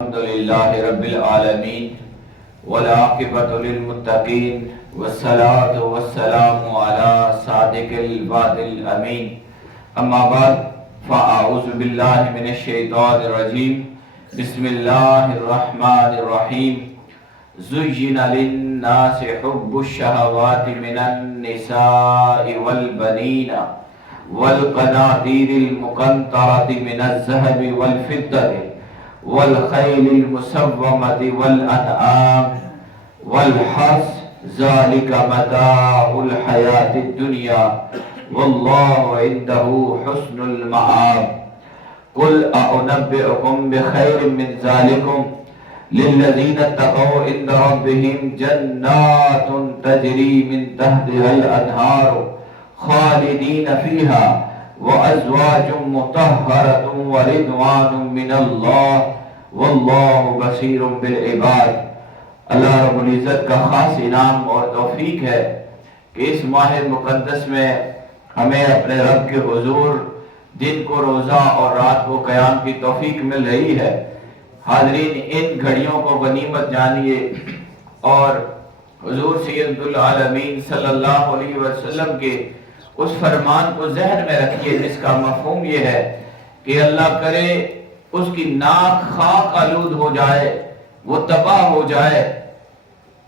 الحمد لله رب العالمين والعاقبة للمتقين والصلاة والسلام على صادق الوعد الأمين أما بعد فأعوذ بالله من الشيطان الرجيم بسم الله الرحمن الرحيم زين للناس حب الشهوات من النساء والبنين والقناطير المقنطرة من الذهب والفضة والخيل المسومة والأنعام والحرث ذلك متاع الحياة الدنيا والله عنده حسن المآب قل أنبئكم بخير من ذلكم للذين اتقوا عند ربهم جنات تجري من تحتها الأنهار خالدين فيها وأزواج مطهرة ورضوان من الله واللہ بصیر بالعباد۔ اللہ رب العزت کا خاص انعام اور توفیق ہے کہ اس ماہ مقدس میں ہمیں اپنے رب کے حضور دن کو روزہ اور رات کو قیام کی توفیق مل رہی ہے۔ حاضرین، ان گھڑیوں کو غنیمت جانیے اور حضور سید العالمین صلی اللہ علیہ وسلم کے اس فرمان کو ذہن میں رکھیے جس کا مفہوم یہ ہے کہ اللہ کرے اس کی ناک خاک آلود ہو جائے، وہ تباہ ہو جائے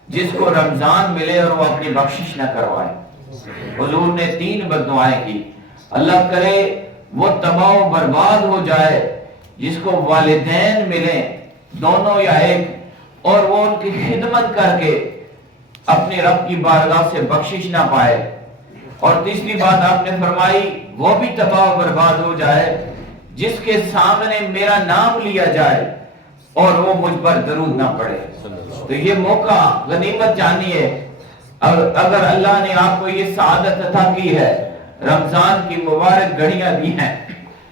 جس کو رمضان ملے اور وہ اپنی بخشش نہ کروائے۔ حضور نے 3 بددعائیں کی۔ اللہ کرے وہ تباہ و برباد ہو جائے جس کو والدین ملیں، دونوں یا ایک، اور وہ ان کی خدمت کر کے اپنے رب کی بارگاہ سے بخشش نہ پائے، اور تیسری بات آپ نے فرمائی وہ بھی تباہ و برباد ہو جائے جس کے سامنے میرا نام لیا جائے اور وہ مجھ پر درود نہ پڑے۔ تو یہ موقع غنیمت جانیے، اگر اللہ نے آپ کو یہ سعادت عطا کی ہے، رمضان کی مبارک گھڑیاں دی ہیں،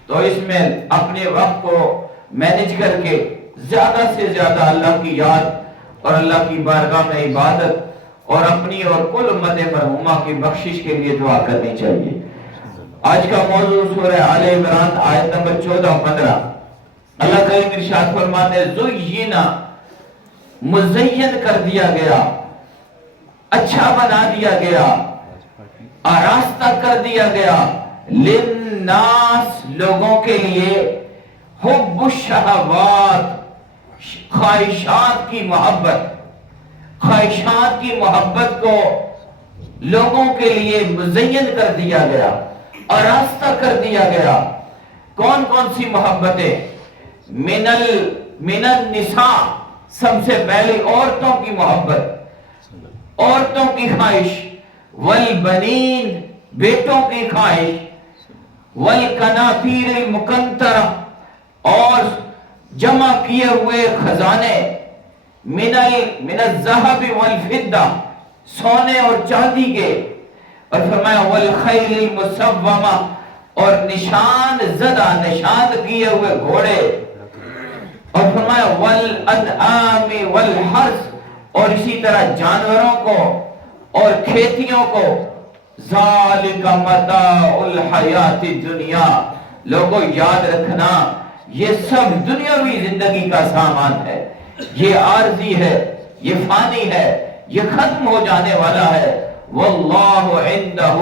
تو اس میں اپنے وقت کو مینج کر کے زیادہ سے زیادہ اللہ کی یاد اور اللہ کی بارگاہ میں عبادت اور اپنی اور کل امت مرحومہ کی بخشش کے لیے دعا کرنی چاہیے۔ آج کا موضوع سورہ آل عمران آیت نمبر 14-15۔ اللہ کریم ارشاد فرماتے ہیں زینا، مزین کر دیا گیا، اچھا بنا دیا گیا، آراستہ کر دیا گیا، للناس لوگوں کے لیے، حب الشہوات خواہشات کی محبت، خواہشات کی محبت کو لوگوں کے لیے مزین کر دیا گیا، آراستہ کر دیا گیا۔ کون کون سی محبتیں؟ من النساء، سب سے پہلے عورتوں کی محبت، عورتوں کی خواہش، والبنین، بیٹوں کی خواہش، والقناطیر المقنطرہ، اور جمع کیے ہوئے خزانے، من الذهب والفضہ، سونے اور چاندی کے، اور فرمایا والخیل المسومہ، اور نشان زدہ، نشان کیے ہوئے گھوڑے، اور فرمایا والانعام والحرث، اور اسی طرح جانوروں کو اور کھیتیوں کو، ذالک متاع الحیات الدنیا۔ لوگوں یاد رکھنا یہ سب دنیاوی زندگی کا سامان ہے، یہ عارضی ہے، یہ فانی ہے، یہ ختم ہو جانے والا ہے۔ واللہ عنده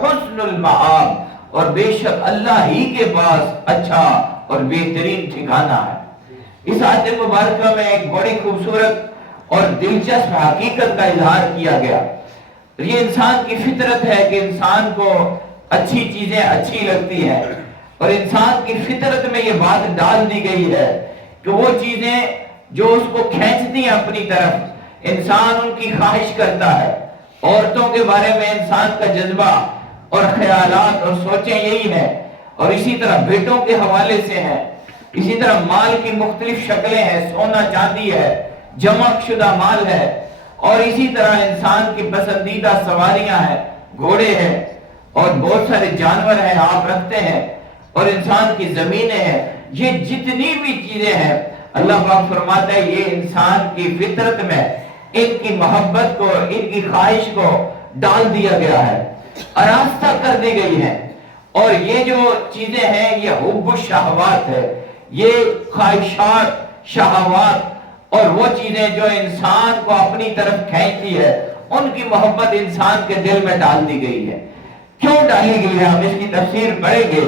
حسن المآب، اور بے شک اللہ ہی کے پاس اچھا اور بہترین ٹھکانہ ہے۔ اس آیت مبارکہ میں ایک بڑی خوبصورت اور دلچسپ حقیقت کا اظہار کیا گیا۔ یہ انسان کی فطرت ہے کہ انسان کو اچھی چیزیں اچھی لگتی ہیں، اور انسان کی فطرت میں یہ بات ڈال دی گئی ہے کہ وہ چیزیں جو اس کو کھینچتی ہیں اپنی طرف، انسان ان کی خواہش کرتا ہے۔ عورتوں کے بارے میں انسان کا جذبہ اور خیالات اور سوچیں یہی ہیں، اور اسی طرح بیٹوں کے حوالے سے ہیں، اسی طرح مال کی مختلف شکلیں ہیں، سونا چاندی ہے، جمع شدہ مال ہے، اور اسی طرح انسان کی پسندیدہ سواریاں ہیں، گھوڑے ہیں، اور بہت سارے جانور ہیں آپ رکھتے ہیں، اور انسان کی زمینیں ہیں۔ یہ جتنی بھی چیزیں ہیں اللہ پاک فرماتا ہے یہ انسان کی فطرت میں ان کی محبت کو، ان کی خواہش کو ڈال دیا گیا ہے، آراستہ کر دی گئی ہے۔ اور یہ جو چیزیں ہیں یہ حب الشہوات ہے، یہ خواہشات، شہوات اور وہ چیزیں جو انسان کو اپنی طرف کھینچتی ہے، ان کی محبت انسان کے دل میں ڈال دی گئی ہے۔ کیوں ڈالی گئی ہے؟ ہم اس کی تفسیر پڑھیں گے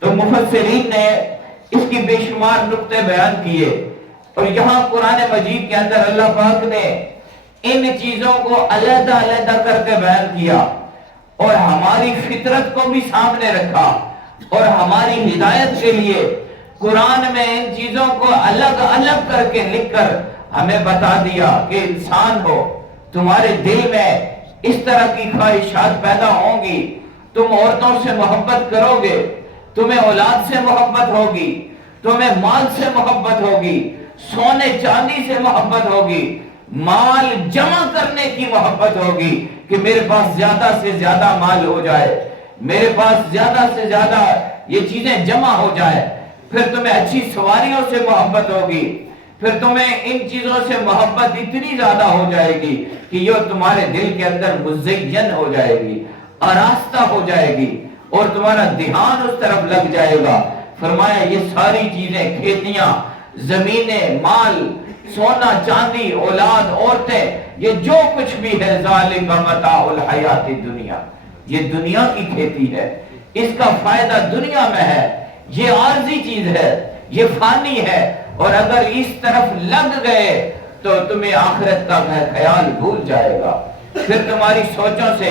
تو مفسرین نے اس کی بے شمار نقطے بیان کیے، اور یہاں قرآن مجید کے اندر اللہ پاک نے ان چیزوں کو علیحدہ علیحدہ کر کے بیان کیا، اور ہماری فطرت کو بھی سامنے رکھا، اور ہماری ہدایت کے لیے قرآن میں ان چیزوں کو الگ الگ کر کے لکھ کر ہمیں بتا دیا کہ انسان ہو، تمہارے دل میں اس طرح کی خواہشات پیدا ہوں گی، تم عورتوں سے محبت کرو گے، تمہیں اولاد سے محبت ہوگی، تمہیں مال سے محبت ہوگی، سونے چاندی سے محبت ہوگی، مال جمع کرنے کی محبت ہوگی کہ میرے پاس زیادہ سے زیادہ مال ہو جائے، میرے پاس زیادہ سے زیادہ یہ چیزیں جمع ہو جائے۔ پھر تمہیں اچھی سواریوں سے محبت ہوگی، پھر تمہیں ان چیزوں سے محبت اتنی زیادہ ہو جائے گی کہ یہ تمہارے دل کے اندر مزین ہو جائے گی، آراستہ ہو جائے گی، اور تمہارا دھیان اس طرف لگ جائے گا۔ فرمایا یہ ساری چیزیں، کھیتیاں، زمینیں، مال، سونا چاندی، اولاد، عورتیں، یہ جو کچھ بھی ہے، ذالک متاع الحیات الدنیا، یہ دنیا کی کھیتی ہے، اس کا فائدہ دنیا میں ہے، یہ عارضی چیز ہے، یہ فانی ہے، اور اگر اس طرف لگ گئے تو تمہیں آخرت کا خیال بھول جائے گا، پھر تمہاری سوچوں سے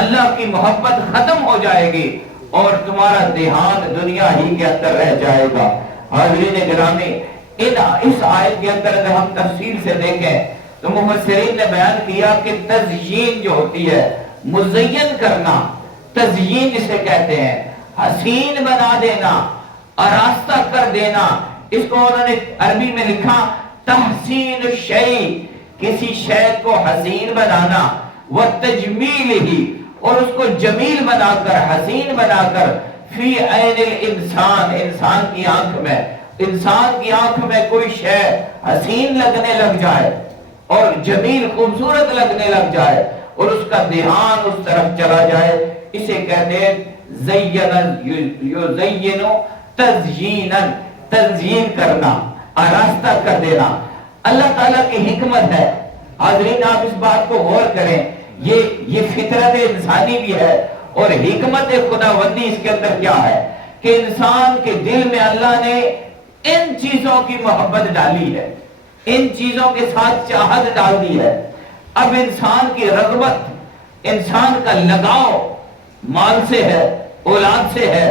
اللہ کی محبت ختم ہو جائے گی، اور تمہارا دھیان دنیا ہی کے اندر رہ جائے گا۔ حاضرین گرامی، اس آیت کے اندر اگر ہم تفصیل سے دیکھیں تو مفسرین نے بیان کیا کہ تزیین جو ہوتی ہے، مزین کرنا، تزیین جسے کہتے ہیں، حسین بنا دینا، آراستہ کر دینا، اس کو انہوں نے عربی میں لکھا تحسین الشیء، کسی شے کو حسین بنانا، وتجمیلہ، اور اس کو جمیل بنا کر، حسین بنا کر، فی عین الانسان، انسان کی آنکھ میں، انسان کی آنکھ میں کوئی شے حسین لگنے لگ جائے اور جمیل خوبصورت لگنے لگ جائے اور اس کا دھیان اس طرف چلا جائے، اسے کہتے ہیں یزین تزیینا، تزیین کرنا، آراستہ کر دینا۔ اللہ تعالیٰ کی حکمت ہے، حاضرین آپ اس بات کو غور کریں، یہ فطرت انسانی بھی ہے، اور حکمت خداوندی اس کے اندر کیا ہے کہ انسان کے دل میں اللہ نے ان چیزوں کی محبت ڈالی ہے، ان چیزوں کے ساتھ چاہت ڈال دی ہے۔ اب انسان کی رغبت، انسان کا لگاؤ مال سے ہے، اولاد سے ہے،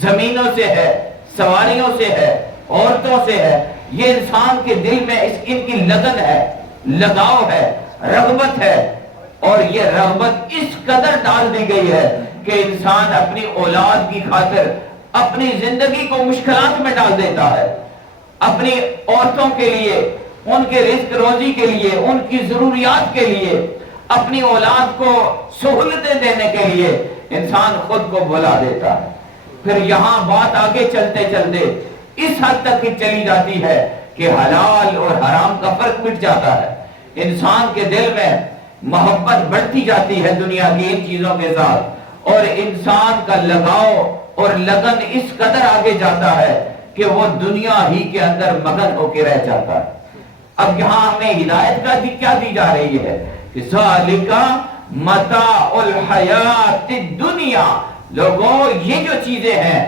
زمینوں سے ہے، سواریوں سے ہے، عورتوں سے ہے، یہ انسان کے دل میں ان کی لگن ہے، لگاؤ ہے، رغبت ہے، اور یہ رغبت اس قدر ڈال دی گئی ہے کہ انسان اپنی اولاد کی خاطر اپنی زندگی کو مشکلات میں ڈال دیتا ہے، اپنی عورتوں کے لیے، ان کے رزق روزی کے لیے، ان کی ضروریات کے لیے، اپنی اولاد کو سہولتیں دینے کے لیے انسان خود کو بھلا دیتا ہے۔ پھر یہاں بات آگے چلتے چلتے اس حد تک ہی چلی جاتی ہے کہ حلال اور حرام کا فرق مٹ جاتا ہے، انسان کے دل میں محبت بڑھتی جاتی ہے دنیا کی ان چیزوں کے ساتھ، اور انسان کا لگاؤ اور لگن اس قدر آگے جاتا ہے کہ وہ دنیا ہی کے اندر مگن ہو کے رہ جاتا ہے۔ اب یہاں ہمیں ہدایت کا کیا دی جا رہی ہے کہ ذالک متاع الحیات الدنیا، لوگوں یہ جو چیزیں ہیں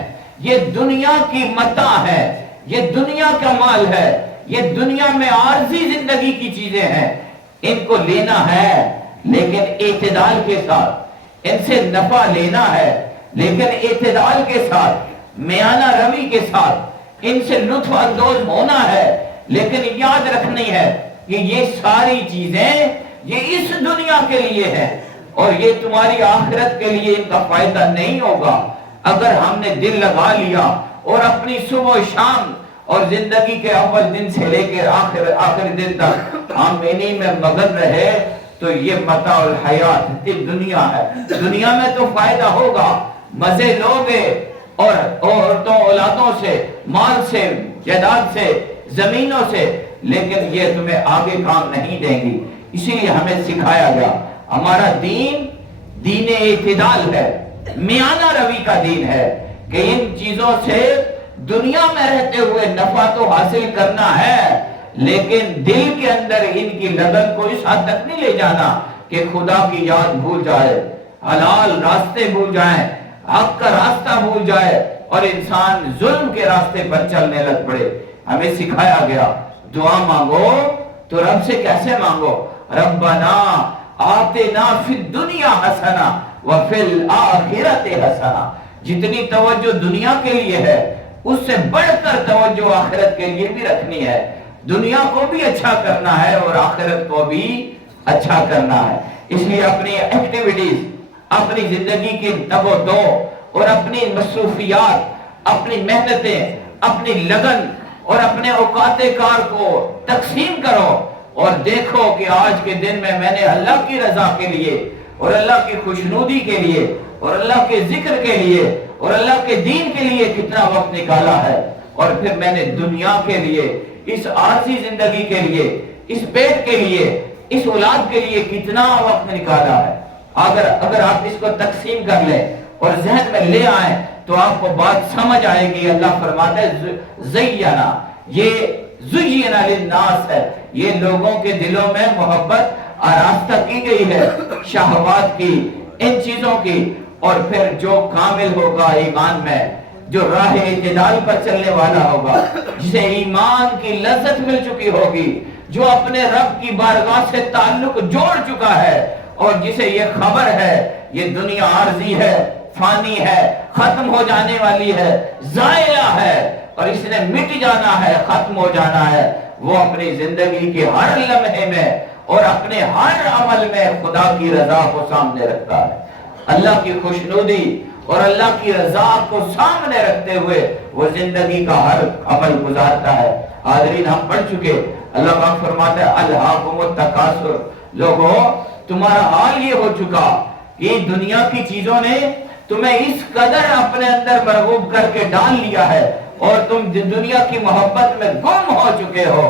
یہ دنیا کی متاع ہے، یہ دنیا کا مال ہے، یہ دنیا میں عارضی زندگی کی چیزیں ہیں، ان کو لینا ہے لیکن اعتدال کے ساتھ، ان سے نفع لینا ہے لیکن اعتدال کے ساتھ، میانہ روی کے ساتھ، ان سے لطف اندوز ہونا ہے، لیکن یاد رکھنی ہے کہ یہ ساری چیزیں یہ اس دنیا کے لیے ہیں، اور یہ تمہاری آخرت کے لیے ان کا فائدہ نہیں ہوگا۔ اگر ہم نے دل لگا لیا اور اپنی صبح و شام اور زندگی کے اول دن سے لے کے آخر دن تک ہم انہی میں مگن رہے تو یہ متاع الحیات دنیا ہے، دنیا میں تو فائدہ ہوگا، مزے لوگے، اور عورتوں اولادوں سے، مال سے، جائیداد سے، زمینوں سے، لیکن یہ تمہیں آگے کام نہیں دیں گی۔ اسی لیے ہمیں سکھایا گیا، ہمارا دین دین اعتدال ہے، میانہ روی کا دین ہے کہ ان چیزوں سے دنیا میں رہتے ہوئے نفع تو حاصل کرنا ہے، لیکن دل کے اندر ان کی لگن کو اس حد تک نہیں لے جانا کہ خدا کی یاد بھول جائے، حلال راستے بھول جائیں، حق کا راستہ بھول جائے اور انسان ظلم کے راستے پر چلنے لگ پڑے۔ ہمیں سکھایا گیا دعا مانگو تو رب سے کیسے مانگو؟ ربنا آتنا فی الدنیا حسنہ وفی الآخرۃ حسنہ۔ جتنی توجہ دنیا کے لیے ہے اس سے بڑھ کر توجہ آخرت کے لیے بھی رکھنی ہے۔ دنیا کو بھی اچھا کرنا ہے اور آخرت کو بھی اچھا کرنا ہے۔ اس لیے اپنی ایکٹیویٹیز، اپنی زندگی کی دب و دو اور اپنی مصروفیات، اپنی محنتیں، اپنی لگن اور اپنے اوقات کار کو تقسیم کرو اور دیکھو کہ آج کے دن میں نے اللہ کی رضا کے لیے اور اللہ کی خوشنودی کے لیے اور اللہ کے ذکر کے لیے اور اللہ کے دین کے لیے کتنا وقت نکالا ہے، اور پھر میں نے دنیا کے لیے، اس عارضی زندگی کے لیے، اس پیٹ کے لیے، اس اولاد کے لیے کتنا وقت نکالا ہے۔ اگر آپ اس کو تقسیم کر لیں اور ذہن میں لے آئیں تو آپ کو بات سمجھ آئے گی۔ اللہ فرماتا ہے زینا، یہ زینا للناس ہے، یہ لوگوں کے دلوں میں محبت آراستہ کی گئی ہے شہوات کی، ان چیزوں کی۔ اور پھر جو کامل ہوگا ایمان میں، جو راہ اعتدال پر چلنے والا ہوگا، جسے ایمان کی لذت مل چکی ہوگی، جو اپنے رب کی بارگاہ سے تعلق جوڑ چکا ہے اور جسے یہ خبر ہے یہ دنیا عارضی ہے، فانی ہے، ختم ہو جانے والی ہے، زائلہ ہے اور اس نے مٹ جانا ہے، ختم ہو جانا ہے، وہ اپنی زندگی کے ہر لمحے میں اور اپنے ہر عمل میں خدا کی رضا کو سامنے رکھتا ہے۔ اللہ کی خوشنودی اور اللہ کی رضا کو سامنے رکھتے ہوئے وہ زندگی کا ہر عمل گزارتا ہے۔ حاضرین، ہم پڑھ چکے، اللہ پاک فرماتا ہے الہاکم التکاثر، لوگوں تمہارا حال یہ ہو چکا کہ دنیا کی چیزوں نے تمہیں اس قدر اپنے اندر مرغوب کر کے ڈال لیا ہے اور تم دنیا کی محبت میں گم ہو چکے ہو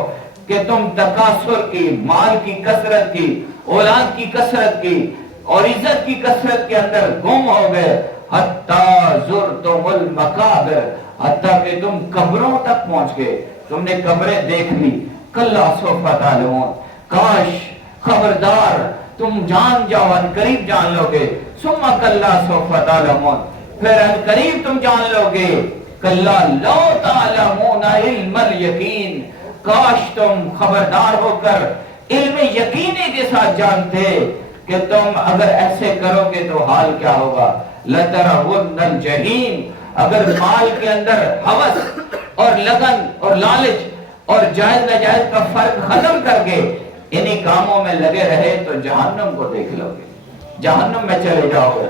کہ تم تکاثر کی، مال کی کثرت کی، اولاد کی کثرت کی اور عزت کی کثرت کے اندر گم ہو گئے۔ حتیٰ زرتم المقابر، حتیٰ کہ تم قبروں تک پہنچ گئے، تم نے قبریں دیکھ لی۔ کلا سوف تعلمون، کاش، خبردار، تم جان جاؤ، ان قریب جان لو گے۔ ثم کلا سوف تعلمون، پھر ان قریب تم جان لو گے۔ کلا لو تعلمون علم الیقین، کاش تم خبردار ہو کر علم یقینی کے ساتھ جانتے کہ تم اگر ایسے کرو گے تو حال کیا ہوگا۔ لَتَرَوُنَّ الْجَحِيمَ، اگر مال کے اندر ہوس اور لگن اور لالچ اور جائز ناجائز کا فرق ختم کر کے انہی کاموں میں لگے رہے تو جہنم کو دیکھ لو گے، جہنم میں چلے جاؤ گے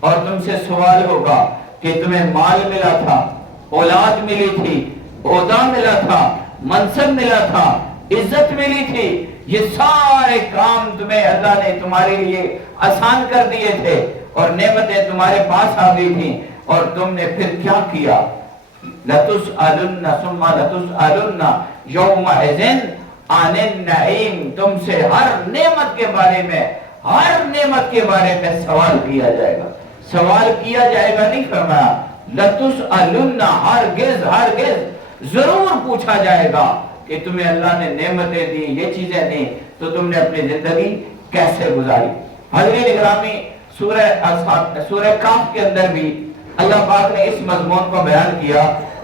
اور تم سے سوال ہوگا کہ تمہیں مال ملا تھا، اولاد ملی تھی، عہدہ ملا تھا، منصب ملا تھا، عزت ملی تھی، یہ سارے کام تمہیں اللہ نے تمہارے لیے آسان کر دیے تھے اور نعمتیں تمہارے پاس آ گئی تھیں، اور تم نے پھر کیا کیا؟ لَتُسْأَلُنَّ ثُمَّ لَتُسْأَلُنَّ يَوْمَئِذٍ عَنِ النَّعِيمِ، تم سے ہر نعمت کے بارے میں، ہر نعمت کے بارے میں سوال کیا جائے گا۔ سوال کیا جائے گا نہیں فرمایا، لَتُسْأَلُنَّ، ہرگز ضرور پوچھا جائے گا کہ تمہیں اللہ نے نعمتیں دی، یہ چیزیں دی، تو تم نے اپنی زندگی کیسے گزاری۔ حضرت گرامی، سورہ کہف کے اندر بھی اللہ پاک نے اس مضمون کو بیان کیا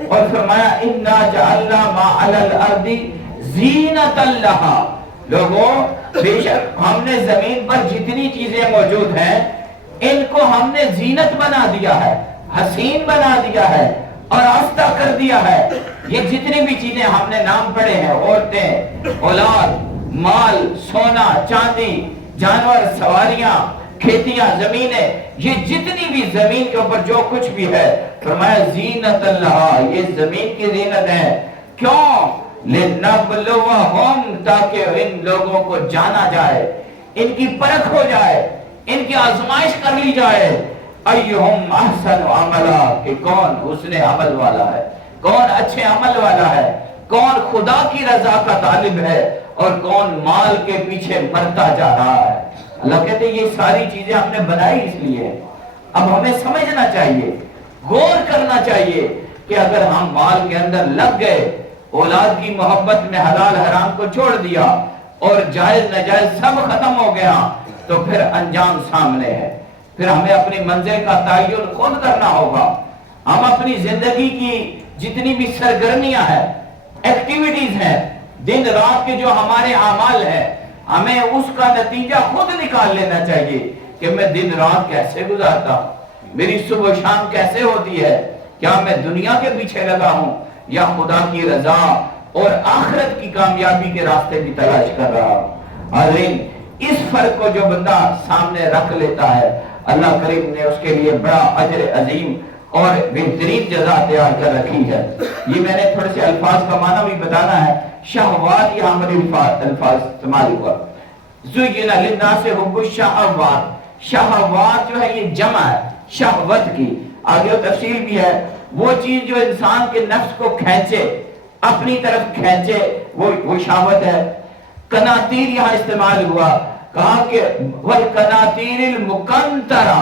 اور فرمایا اِنَّا جَعَلْنَا مَا عَلَى الْأَرْضِ زِينَةً لَهَا، لوگوں بے شک ہم نے زمین پر جتنی چیزیں موجود ہیں ان کو ہم نے زینت بنا دیا ہے، حسین بنا دیا ہے اور آستہ کر دیا ہے۔ یہ جتنی بھی چیزیں ہم نے نام پڑے ہیں، عورتیں، اولاد، مال، سونا، چاندی، جانور، سواریاں، کھیتیاں، زمینیں، یہ جتنی بھی زمین کے اوپر جو کچھ بھی ہے، فرمایا زینت اللہ، یہ زمین کی زینت ہے۔ کیوں؟ لِنَبْلُوَهُمْ، تاکہ ان لوگوں کو جانا جائے، ان کی پرکھ ہو جائے، ان کی آزمائش کر لی جائے۔ ایہم احسن عملا، کہ کون حسن عمل والا ہے، کون اچھے عمل والا ہے، کون خدا کی رضا کا طالب ہے اور کون مال کے پیچھے مرتا جا رہا ہے۔ اللہ کہتے ہیں یہ ساری چیزیں ہم نے بنائی اس لیے، اب ہمیں سمجھنا چاہیے، غور کرنا چاہیے کہ اگر ہم مال کے اندر لگ گئے، اولاد کی محبت میں حلال حرام کو چھوڑ دیا اور جائز ناجائز سب ختم ہو گیا، تو پھر انجام سامنے ہے۔ پھر ہمیں اپنی منزل کا تعین خود کرنا ہوگا۔ ہم اپنی زندگی کی جتنی بھی سرگرمیاں ہیں، ایکٹیویٹیز ہیں، دن رات کے جو ہمارے اعمال ہیں، ہمیں اس کا نتیجہ خود نکال لینا چاہیے کہ میں دن رات کیسے گزارتا ہوں، میری صبح و شام کیسے ہوتی ہے، کیا میں دنیا کے پیچھے لگا ہوں یا خدا کی رضا اور آخرت کی کامیابی کے راستے کی تلاش کر رہا ہوں۔ حاضرین، اس فرق کو جو بندہ سامنے رکھ لیتا ہے، اللہ کریم نے اس کے لیے بڑا اجر عظیم اور بہترین جزا تیار کر رکھی ہے۔ یہ میں نے تھوڑے سے الفاظ کا معنی بھی بتانا ہے۔ شہوات یہاں ہمارے الفاظ استعمال ہوا، زُیِّنَ لِلنَّاسِ حُبُّ الشَّہَوَاتِ، شہوات جو ہے یہ جمع ہے شہوت کی، آگے تفصیل بھی ہے، وہ چیز جو انسان کے نفس کو کھینچے، اپنی طرف کھینچے، وہ شہوت ہے۔ قناطیر یہاں استعمال ہوا، کہا کہ وَالْقَنَاطِيرِ الْمُقَنْطَرَةِ،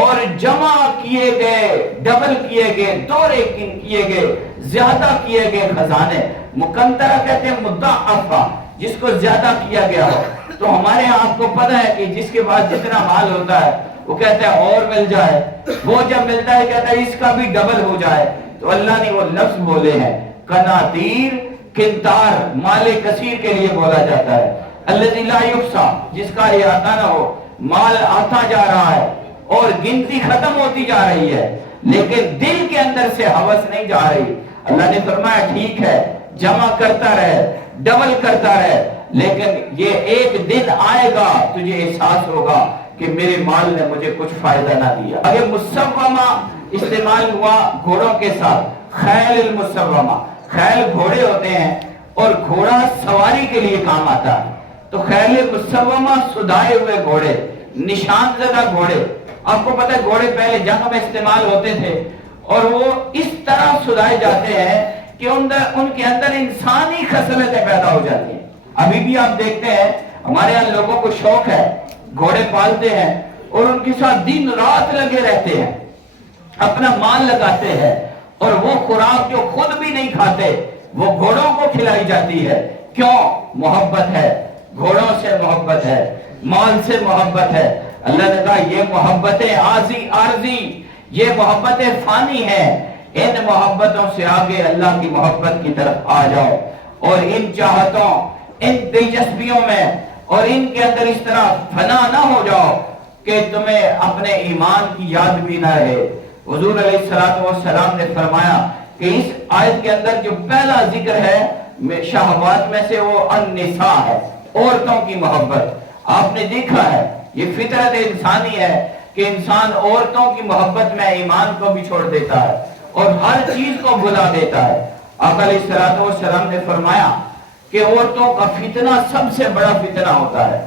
اور جمع کیے گئے، ڈبل کیے گئے، دورے کیے گئے، زیادہ کیے گئے خزانے۔ مقنطرہ کہتے ہیں مضاعفہ، جس کو زیادہ کیا گیا ہو۔ تو ہمارے آپ کو پتہ ہے کہ جس کے پاس جتنا مال ہوتا ہے وہ کہتا ہے اور مل جائے، وہ جب ملتا ہے کہتا ہے اس کا بھی ڈبل ہو جائے۔ تو اللہ نے وہ لفظ بولے ہیں، قناطیر، قنطار مال کثیر کے لیے بولا جاتا ہے۔ الذی لا یحصی، جس کا احاطہ نہ ہو، مال آتا جا رہا ہے اور گنتی ختم ہوتی جا رہی ہے، لیکن دل کے اندر سے ہوس نہیں جا رہی۔ اللہ نے فرمایا ٹھیک ہے، جمع کرتا رہے، ڈبل کرتا رہے، لیکن یہ ایک دن آئے گا تجھے احساس ہوگا کہ میرے مال نے مجھے کچھ فائدہ نہ دیا۔ اگر مسومہ استعمال ہوا گھوڑوں کے ساتھ، خیل المسومہ، خیل گھوڑے ہوتے ہیں اور گھوڑا سواری کے لیے کام آتا ہے، تو خیل مسومہ سدھائے ہوئے گھوڑے، نشان زدہ گھوڑے۔ آپ کو پتہ ہے گھوڑے پہلے جنگ میں استعمال ہوتے تھے اور وہ اس طرح سدھائے جاتے ہیں کہ ان کے اندر انسانی خصلتیں پیدا ہو جاتی ہیں۔ ابھی بھی آپ دیکھتے ہیں ہمارے یہاں لوگوں کو شوق ہے، گھوڑے پالتے ہیں اور ان کے ساتھ دن رات لگے رہتے ہیں، اپنا مال لگاتے ہیں، اور وہ خوراک جو خود بھی نہیں کھاتے وہ گھوڑوں کو کھلائی جاتی ہے۔ کیوں؟ محبت ہے، گھوڑوں سے محبت ہے، مال سے محبت ہے۔ اللہ نے کہا یہ محبتیں عارضی، یہ محبتیں فانی ہیں، ان محبتوں سے آگے اللہ کی محبت کی طرف آ جاؤ، اور ان چاہتوں، ان دلچسپیوں میں اور ان کے اندر اس طرح فنا نہ ہو جاؤ کہ تمہیں اپنے ایمان کی یاد بھی نہ رہے۔ حضور علیہ السلام نے فرمایا کہ اس آیت کے اندر جو پہلا ذکر ہے شہوات میں سے وہ النساء ہے، عورتوں کی محبت۔ آپ نے دیکھا ہے یہ فطرت انسانی ہے کہ انسان عورتوں کی محبت میں ایمان کو بھی چھوڑ دیتا ہے اور ہر چیز کو بھلا دیتا ہے۔ آقا علیہ السلام نے فرمایا کہ عورتوں کا فتنہ سب سے بڑا فتنہ ہوتا ہے۔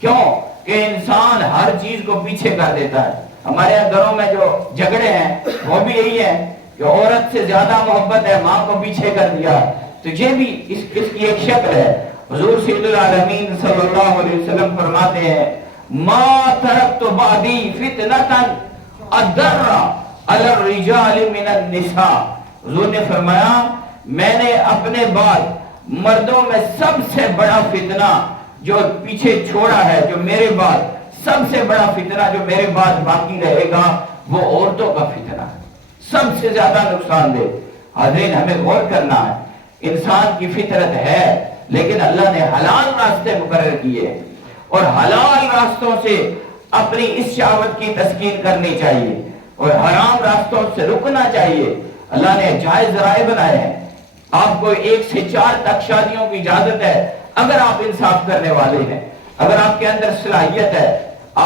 کیوں؟ کہ انسان ہر چیز کو پیچھے کر دیتا ہے۔ ہمارے یہاں گھروں میں جو جھگڑے ہیں وہ بھی یہی ہے کہ عورت سے زیادہ محبت ہے، ماں کو پیچھے کر دیا، تو یہ بھی اس کی ایک شکل ہے۔ حضور سید العالمین صلی اللہ علیہ وسلم فرماتے ہیں ما ترکت بعدی فتنة اضر علی الرجال من النساء۔ حضور نے فرمایا میں نے اپنے بعد مردوں میں سب سے بڑا فتنہ جو پیچھے چھوڑا ہے، جو میرے بعد سب سے بڑا فتنہ جو میرے بعد باقی رہے گا وہ عورتوں کا فتنہ ہے، سب سے زیادہ نقصان دہ۔ حاضرین ہمیں غور کرنا ہے، انسان کی فطرت ہے لیکن اللہ نے حلال راستے مقرر کیے اور حلال راستوں سے اپنی اس شہوت کی تسکین کرنی چاہیے اور حرام راستوں سے رکنا چاہیے۔ اللہ نے جائز ذرائع بنائے ہیں، آپ کو 1 سے 4 تک شادیوں کی اجازت ہے اگر آپ انصاف کرنے والے ہیں، اگر آپ کے اندر صلاحیت ہے،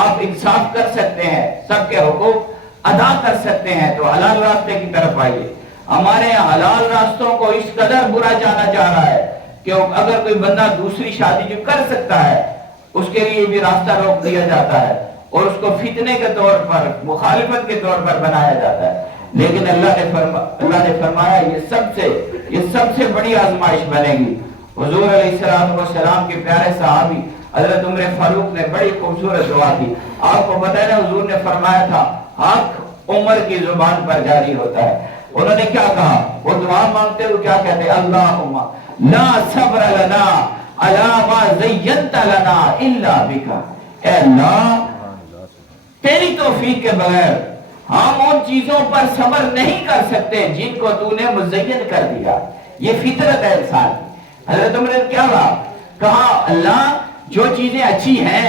آپ انصاف کر سکتے ہیں، سب کے حقوق ادا کر سکتے ہیں، تو حلال راستے کی طرف آئیے۔ ہمارے حلال راستوں کو اس قدر برا جانا جا رہا ہے کہ اگر کوئی بندہ دوسری شادی جو کر سکتا ہے اس کے لیے بھی راستہ روک دیا جاتا ہے اور اس کو فتنے کے طور پر، مخالفت کے طور پر بنایا جاتا ہے۔ لیکن اللہ نے فرمایا یہ سب سے بڑی آزمائش بنے گی۔ حضور علیہ السلام کے پیارے صحابی حضرت عمر فاروق نے بڑی خوبصورت دعا کی۔ آپ کو پتہ ہے نا حضور نے فرمایا تھا حق عمر کی زبان پر جاری ہوتا ہے۔ انہوں نے کیا کہا؟ وہ دعا مانگتے ہوئے کیا کہتے ہیں؟ اللہم لا صبر لنا علی ما زینت لنا الا بک، اے اللہ تیری توفیق کے بغیر ہم ان چیزوں پر صبر نہیں کر سکتے جن کو تو نے مزین کر دیا۔ یہ فطرت ہے انسان۔ حضرت عمر نے کیا کہا؟ اللہ جو چیزیں اچھی ہیں،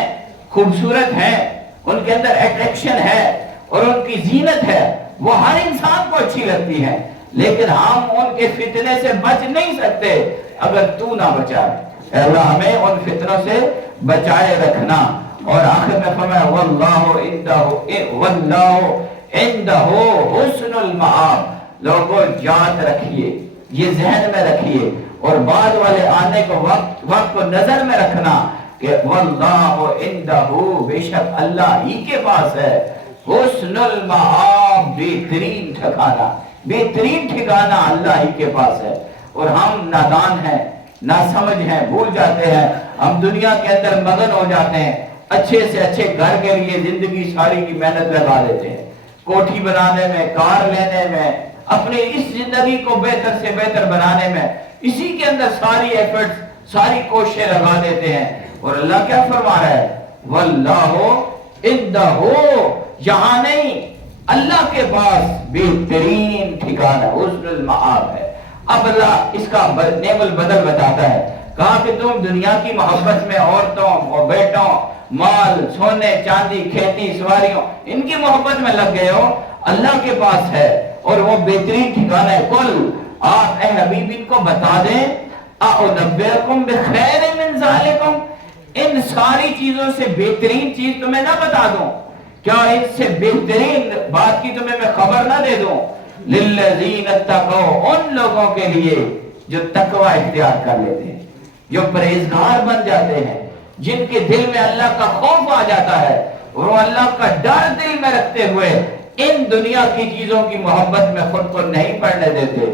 خوبصورت ہیں، ان کے اندر اٹریکشن ہے اور ان کی زینت ہے، وہ ہر انسان کو اچھی لگتی ہے، لیکن ہم ان کے فتنے سے بچ نہیں سکتے اگر تو نہ بچائے۔ اے اللہ ہمیں ان فتنوں سے بچائے رکھنا۔ اور آخر میں فرمایا واللہ عندہ حسن المآب۔ لوگوں یاد رکھیے، یہ ذہن میں رکھیے اور بعد والے آنے کو وقت کو نظر میں رکھنا کہ واللہ عندہ، بے شک اللہ ہی کے پاس ہے حسن المآب، بہترین ٹھکانہ، بہترین ٹھکانہ اللہ ہی کے پاس ہے۔ اور ہم نادان ہیں، ناسمجھ ہیں، بھول جاتے ہیں، ہم دنیا کے اندر مگن ہو جاتے ہیں، اچھے سے اچھے گھر کے لیے زندگی ساری کی محنت لگا دیتے ہیں، کوٹھی بنانے میں، کار لینے میں، اپنے اس زندگی کو بہتر سے بہتر بنانے میں، اسی کے اندر ساری ایفرٹس، ساری کوششیں لگا دیتے ہیں۔ اور اللہ کیا فرما رہا ہے؟ واللہ عندہ، یہاں نہیں، اللہ کے پاس بہترین ٹھکانہ حسن المآب ہے۔ اب اللہ اس کا نعم البدل بتاتا ہے، کہا کہ تم دنیا کی محبت میں عورتوں اور بیٹوں، مال، سونے چاندی، کھیتی سواریوں، ان کی محبت میں لگ گئے ہو، اللہ کے پاس ہے اور وہ بہترین ٹھکانہ ہے۔ کل آپ اے حبیب ان کو بتا دیں، اَأُنَبِّئُكُم بِخَيْرٍ مِّن ذَلِكُم، ان ساری چیزوں سے بہترین چیز تمہیں نہ بتا دوں کیا؟ ان سے بہترین بات کی تمہیں میں خبر نہ دے دوں؟ لِلَّذِينَ اتَّقَوْا، ان لوگوں کے لیے جو تقوی اختیار کر لیتے ہیں، جو پرہیزگار بن جاتے ہیں، جن کے دل میں اللہ کا خوف آ جاتا ہے اور وہ اللہ کا ڈر دل میں رکھتے ہوئے ان دنیا کی چیزوں کی محبت میں خود کو نہیں پڑنے دیتے،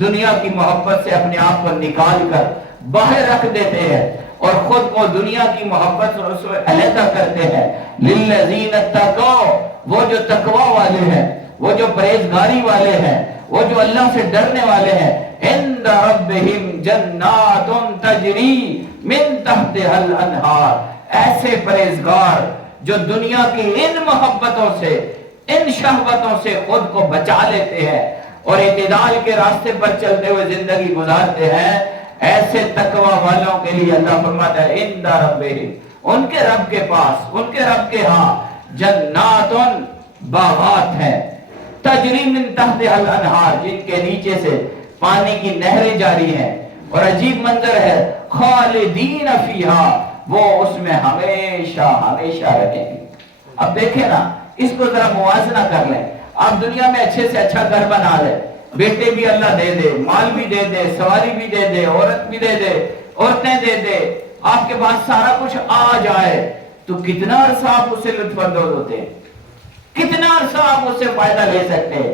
دنیا کی محبت سے اپنے آپ کو نکال کر باہر رکھ دیتے ہیں اور خود کو دنیا کی محبت سے اس میں علیحدہ کرتے ہیں۔ للذین اتقوا، وہ جو تقوی والے ہیں، وہ جو پرہیزگاری والے ہیں، وہ جو اللہ سے ڈرنے والے ہیں، عند ربہم جنات تجری من تحتها الانہار، ایسے پرہیزگار جو دنیا کی ان محبتوں سے، ان شہوتوں سے خود کو بچا لیتے ہیں اور اعتدال کے راستے پر چلتے ہوئے زندگی گزارتے ہیں، ایسے تقوی والوں کے لیے اللہ فرماتا ہے عند ربہم، ان کے رب کے پاس، ان کے رب کے ہاں جنات، باغات ہیں، تجری من تحتها الانہار، جن کے نیچے سے پانی کی نہریں جاری ہیں، اور عجیب منظر ہے خالدین فیہا، وہ اس میں ہمیشہ ہمیشہ رہیں گے۔ اب دیکھیں نا، اس کو ذرا موازنہ کر لیں، آپ دنیا میں اچھے سے اچھا گھر بنا لیں، بیٹے بھی اللہ دے دے، مال بھی دے دے، سواری بھی دے دے، عورت بھی دے دے، عورتیں دے دے، آپ کے پاس سارا کچھ آ جائے تو کتنا عرصہ آپ اسے لطف اندوز ہوتے ہیں، کتنا عرصہ آپ اس سے فائدہ لے سکتے ہیں،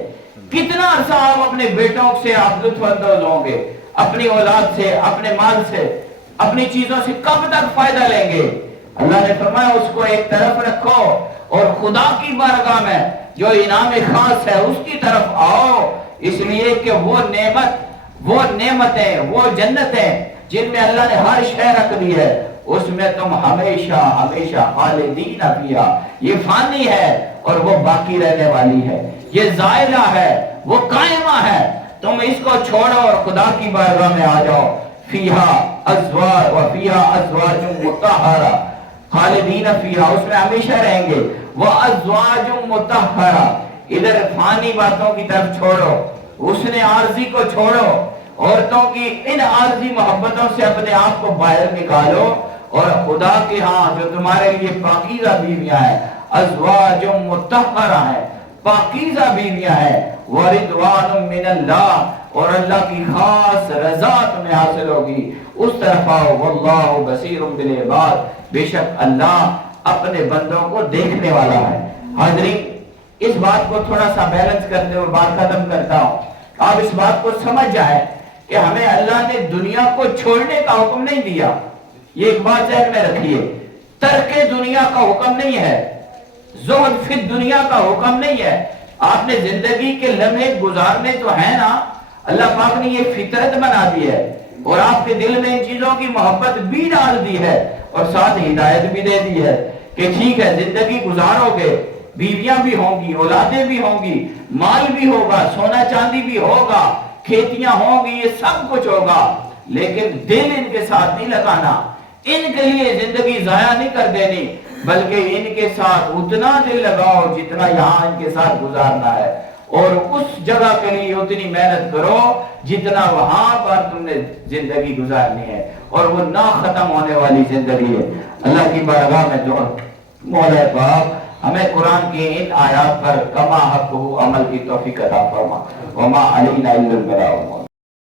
کتنا عرصہ آپ اپنے بیٹوں سے آپ لطف اندوز ہوں گے، اپنی اولاد سے، اپنے مال سے، اپنی چیزوں سے کب تک فائدہ لیں گے؟ اللہ نے فرمایا اس کو ایک طرف رکھو اور خدا کی بارگاہ میں جو انعام خاص ہے اس کی طرف آؤ، اس لیے کہ وہ نعمت، وہ نعمتیں، وہ جنتیں جن میں اللہ نے ہر شے رکھ دی ہے، اس میں تم ہمیشہ ہمیشہ خالدین فیہا، یہ فانی ہے اور وہ باقی رہنے والی ہے، یہ زائلہ ہے، وہ قائمہ ہے، تم اس کو چھوڑو اور خدا کی بارگاہ میں آ جاؤ۔ فیہا ازواج و فیہا ازواج مطہرہ، خالدین فیہا، اس میں ہمیشہ رہیں گے، وہ ازواج مطہرہ، ادھر فانی باتوں کی طرف چھوڑو، اس نے عارضی کو چھوڑو، عورتوں کی ان عارضی محبتوں سے اپنے آپ کو باہر نکالو اور خدا کے ہاں جو تمہارے لیے پاکیزہ بیویاں ہیں، ازواج مطہرہ ہیں، پاکیزہ بیویاں ہیں، وردوان من اللہ، اور اللہ کی خاص رضا تمہیں حاصل ہوگی، اس طرف آؤ، واللہ بصیر بالعباد، بے شک اللہ اپنے بندوں کو دیکھنے والا ہے۔ حاضرین، اس بات کو تھوڑا سا بیلنس کرتے ہوئے بات ختم کرتا ہوں، آپ اس بات کو سمجھ جائیں کہ ہمیں اللہ نے دنیا کو چھوڑنے کا حکم نہیں دیا، یہ ایک بات ذہن میں رکھیے، ترک دنیا کا حکم نہیں ہے، زہد فی دنیا کا حکم نہیں ہے، آپ نے زندگی کے لمحے گزارنے تو ہیں نا، اللہ پاک نے یہ فطرت بنا دی ہے اور آپ کے دل میں ان چیزوں کی محبت بھی ڈال دی ہے اور ساتھ ہدایت بھی دے دی ہے کہ ٹھیک ہے زندگی گزارو گے، بیویاں بھی ہوں گی، اولادیں بھی ہوں گی، مال بھی ہوگا، سونا چاندی بھی ہوگا، کھیتیاں ہوں گی، یہ سب کچھ ہوگا، لیکن دل ان کے ساتھ نہیں لگانا، ان کے لیے زندگی ضائع نہیں کر دینی، بلکہ ان کے ساتھ اتنا دل لگاؤ جتنا یہاں ان کے ساتھ گزارنا ہے، اور اس جگہ کے لیے اتنی محنت کرو جتنا وہاں پر تم نے زندگی گزارنی ہے، اور وہ نہ ختم ہونے والی زندگی ہے۔ اللہ کی بارگاہ میں دعا، مولا پاک ہمیں قرآن کی ان آیات پر کما حق عمل کی توفیق عطا فرما، وما علینا الا البلاغ۔